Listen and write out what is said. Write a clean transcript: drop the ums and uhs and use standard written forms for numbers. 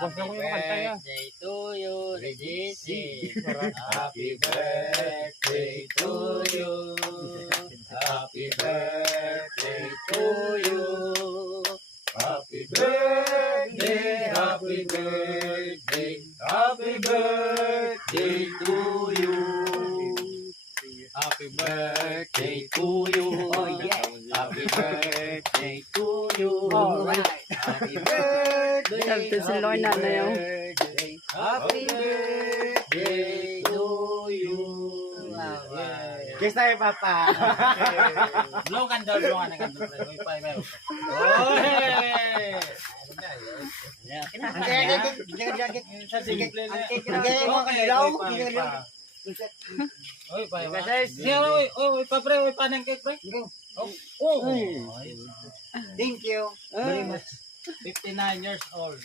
Happy birthday to you, Regisi. Happy birthday to you. Happy birthday to you. Happy birthday, happy birthday, happy birthday to you. Happy birthday to you. Oh yeah. Happy birthday to you. Alright. Happy birthday. Sabi si Lorna na yun. Happy birthday to you. Kiss tayo, Papa. Blow kan daw, blow kan daw. May pa, may. Oy! Oy, pa. Oy, pa pre, oy pa nang cake pre. Oh. Thank you very much. 59 years old.